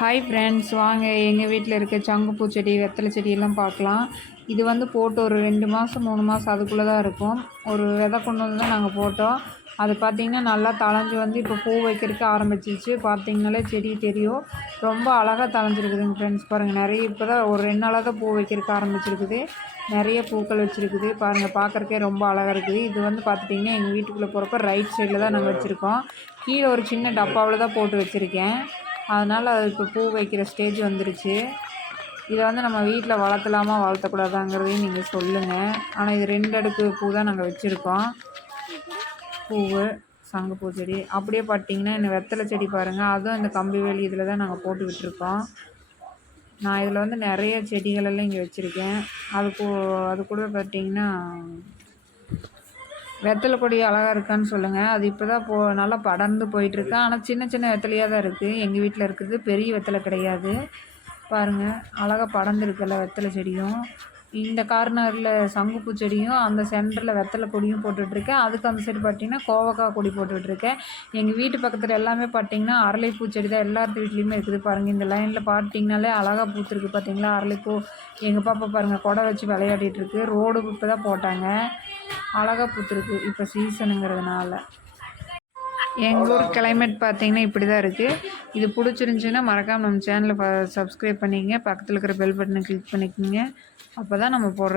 Hi friends வாங்க எங்கள் வீட்டில் இருக்க சங்குப்பூ செடி வெத்தலை செடியெல்லாம் பார்க்கலாம். இது வந்து போட்டு ஒரு ரெண்டு மாதம் மூணு மாதம் அதுக்குள்ளே தான் இருக்கும். ஒரு விதை கொண்டு வந்து தான் நாங்கள் போட்டோம். அது பார்த்திங்கன்னா நல்லா தளைஞ்சு வந்து இப்போ பூ வைக்கிறதுக்கு ஆரம்பிச்சிச்சு பார்த்திங்கனாலே செடி தெரியும். ரொம்ப அழகாக தளைஞ்சிருக்குதுங்க ஃப்ரெண்ட்ஸ் பாருங்கள் நிறைய இப்போ தான் ஒரு ரெண்டு நாளாக தான் பூ வைக்கிறதுக்கு ஆரம்பிச்சிருக்குது. நிறைய பூக்கள் வச்சுருக்குது. பாருங்கள் பார்க்குறக்கே ரொம்ப அழகாக இருக்குது. இது வந்து பார்த்துட்டிங்கன்னா எங்கள் வீட்டுக்குள்ளே போகிறப்ப ரைட் சைடில் தான் நாங்கள் வச்சுருக்கோம். கீழே ஒரு சின்ன டப்பாவில் தான் போட்டு வச்சுருக்கேன். அதனால் அது இப்போ பூ வைக்கிற ஸ்டேஜ் வந்துருச்சு. இதை வந்து நம்ம வீட்டில் வளர்த்தலாமா வளர்த்தக்கூடாதாங்கிறதையும் நீங்கள் சொல்லுங்கள் ஆனால் இது ரெண்டு அடுக்கு பூ தான் நாங்கள் வச்சுருக்கோம். பூவு சங்குப்பூ செடி. அப்படியே பார்த்தீங்கன்னா இந்த வெத்தலை செடி பாருங்கள் அதுவும் இந்த கம்பி வேலி இதில் தான் நாங்கள் போட்டு விட்டுருக்கோம். நான் இதில் வந்து நிறைய செடிகளெல்லாம் இங்கே வச்சுருக்கேன். அது அது கூட பார்த்தீங்கன்னா வெத்தலை கொடி அழகாக இருக்கான்னு சொல்லுங்கள் அது இப்போ தான் போ நல்லா படர்ந்து போயிட்டுருக்கு. ஆனால் சின்ன சின்ன வெத்தலையாக தான் இருக்குது எங்கள் வீட்டில் இருக்குது. பெரிய வெத்தலை கிடையாது. பாருங்கள் அழகாக படர்ந்துருக்குல்ல வெத்தலை செடியும். இந்த கார்னரில் சங்குப்பூ செடியும் அந்த சென்டரில் வெத்தலை கொடியும் போட்டுட்ருக்கேன். அதுக்கு அந்த சைடு பார்த்தீங்கன்னா கோவக்காய் கொடி போட்டுட்ருக்கேன். எங்கள் வீட்டு பக்கத்தில் எல்லாமே பார்த்தீங்கன்னா அரளிப்பூ செடி தான் எல்லாத்து வீட்லேயுமே இருக்குது பாருங்கள் இந்த லைனில் பார்த்தீங்கனாலே அழகாக பூத்துருக்கு பார்த்தீங்களா அரளிப்பூ. எங்கள் பாப்பா பாருங்கள் கொடை வச்சு விளையாடிட்டுருக்கு ரோடு இப்போ தான் போட்டாங்க. அழகாக பூத்துருக்கு இப்போ சீசனுங்கிறதுனால எங்கள் ஊர் கிளைமேட் பார்த்தீங்கன்னா இப்படி தான் இருக்குது இது பிடிச்சிருந்துச்சின்னா மறக்காமல் நம்ம சேனலை சப்ஸ்கிரைப் பண்ணிக்கங்க. பக்கத்தில் இருக்கிற பெல் பட்டனை கிளிக் பண்ணிக்கோங்க. அப்போ தான் நம்ம போடுற